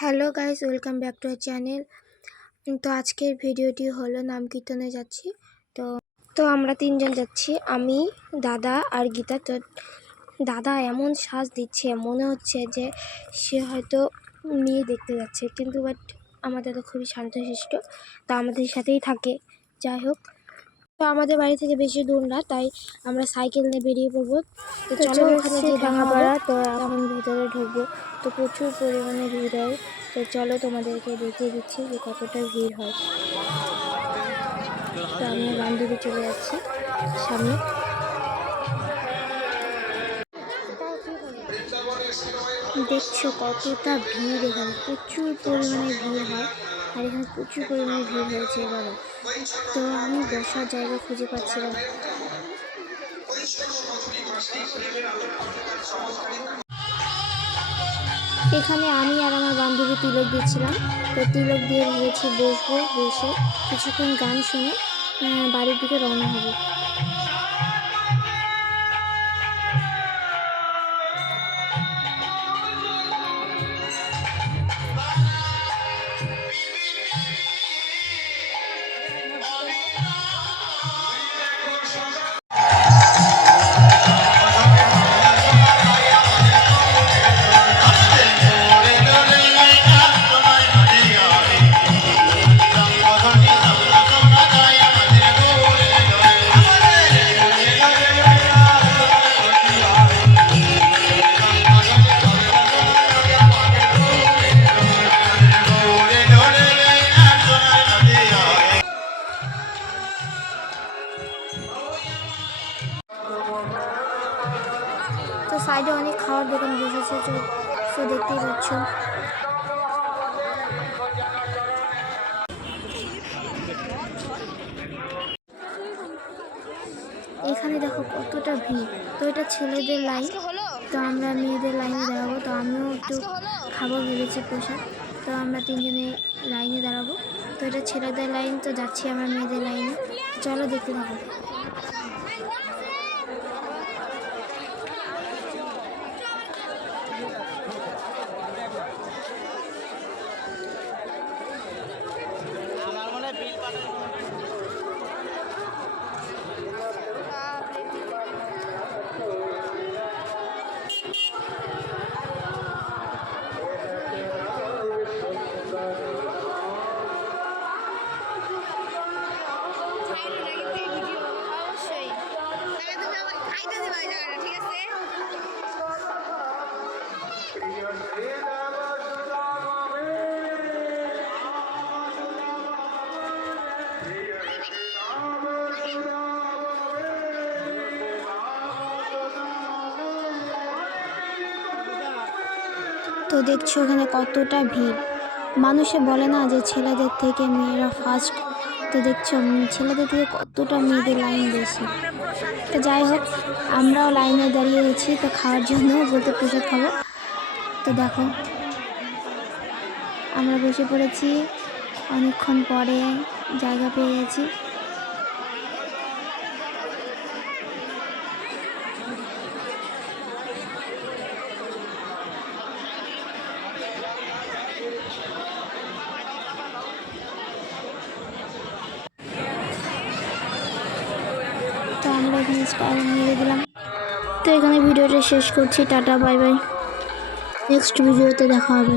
Hello guys welcome back to our channel তো আজকের ভিডিওটি হলো নাম কীর্তনে যাচ্ছি। তো তো আমরা তিনজন যাচ্ছি। আমি, দাদা আর গীতা। তো দাদা এমন সাজ দিচ্ছে, মনে হচ্ছে যে সে হয়তো মেয়ে দেখতে যাচ্ছে। কিন্তু বাট আমার দাদা খুবই শান্তশিষ্ট। তা আমাদের সাথেই থাকে। যাই হোক তো আমাদের বাড়ি থেকে বেশি দূর না তাই আমরা সাইকেল নিয়ে বেরিয়ে পড়ব। তো চলো ওখানে তো এখন ভিতরে ঢুকবো। তো প্রচুর পরিমাণে ভিড় হয়। তো চলো তোমাদেরকে দেখিয়ে দিচ্ছি যে কতটা ভিড় হয়। তো আমি বান্ধবী চলে যাচ্ছি সামনে। দেখছ কতটা ভিড় এখানে। প্রচুর পরিমাণে ভিড় হয়। আর এখানে প্রচুর পরিমাণে ভিড় হয়েছে, এবারও। তো আমি বসার জায়গা খুঁজে পাচ্ছিলাম। এখানে আমি আর আমার বান্ধবী তিলক দিচ্ছিলাম তো তিলক দিয়ে রয়েছে বসবো, বসে কিছুক্ষণ গান শুনে বাড়ির দিকে রওনা হব। তো সাইডে অনেক খাওয়ার দোকান বসেছে তো দেখতেই পাচ্ছ। এখানে দেখো কতটা ভিড়। তো এটা ছেলেদের লাইন তো আমরা মেয়েদের লাইনে দাঁড়াবো। তো আমিও একটু খাব ভেবেছি প্রসাদ তো আমরা তিনজনে লাইনে দাঁড়াবো। তো এটা ছেলেদের লাইন তো যাচ্ছি আমরা মেয়েদের লাইনে চলো দেখতে থাকো। তো দেখছ ওখানে কতটা ভিড়। মানুষে বলে না যে ছেলেদের থেকে মেয়েরা ফার্স্ট তো দেখছ ছেলেদের থেকে কতটা মেয়েদের লাইন বেশি। তো যাই হোক, আমরাও লাইনে দাঁড়িয়ে গেছি তো খাওয়ার জন্য বলতে প্রসাদ খাব। তো দেখো, আমরা বসে পড়েছি। অনেকক্ষণ পরে জায়গা পেয়ে গেছি। তো আমরা এখানে স্টার মেরে দিলাম। তো এখানে ভিডিওটা শেষ করছি। Tata, bye bye. নেক্সট ভিডিওতে দেখা হবে।